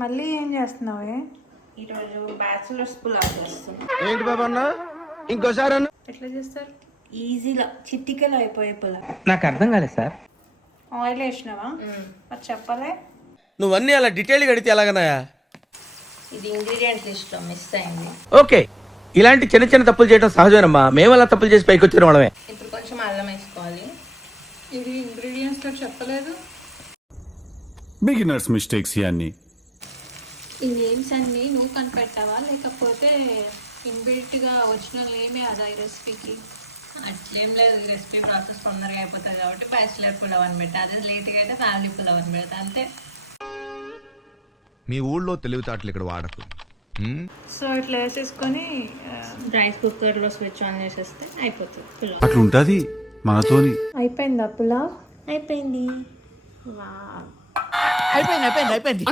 మళ్ళీ ఏం చేస్తున్నావే? ఈరోజు బ్యాచులర్స్ పులావ్ చేస్తున్నాం. ఏంటి బాబా అన్న ఇంకోసారి అన్న ఎట్లా చేస్తారు? ఈజీగా చిట్టికలు అయిపోయే పులావ్. నాకు అర్థం కాలేదు సార్. ఆయిల్ వేసినావా? మరి చెప్పలే. నువ్వన్నీ అలా డీటెయిల్గా అడిగితే ఎలాగన్నాయా? ఇది ఇంగ్రీడియంట్స్ లిస్ట్ లో మిస్ అయింది. ఓకే, ఇలాంటి చిన్న చిన్న తప్పులు చేయడం సహజమేనమ్మా. మేము అలా తప్పులు చేసి పైకి వచ్చిన వాళ్ళమే. ఇప్పుడు కొంచెం అల్లం వేసుకోవాలి. ఇది ఇంగ్రీడియంట్స్ లో చెప్పలేదు. బిగినర్స్ మిస్టేక్స్ ఇవన్నీ. ఈ నేమ్స్ అన్ని నువ్వు కనిపెట్టావా లేకపోతే ఇన్బిల్ట్ గా వచ్చిన నేమే అదా ఈ రెసిపీకి? అట్లేం లేదు, ఈ రెసిపీ ప్రాసెస్ తొందరగా అయిపోతుంది కాబట్టి బ్యాచులర్ పులావ్ అని పెడతా. అదే లేట్గా అయితే ఫ్యామిలీ పులావ్ అని పెడతా అంతే. మీ ఊళ్ళో తెలివితేటలు ఇక్కడ వాడకు. సో ఇట్లా వేసేసుకొని రైస్ కుక్కర్ లో స్విచ్ ఆన్ చేసేస్తే అయిపోతుంది పులావ్. అట్లుంటది మనతోని. అయిపోయిందా పులావ్? అయిపోయింది. అయిపోయింది.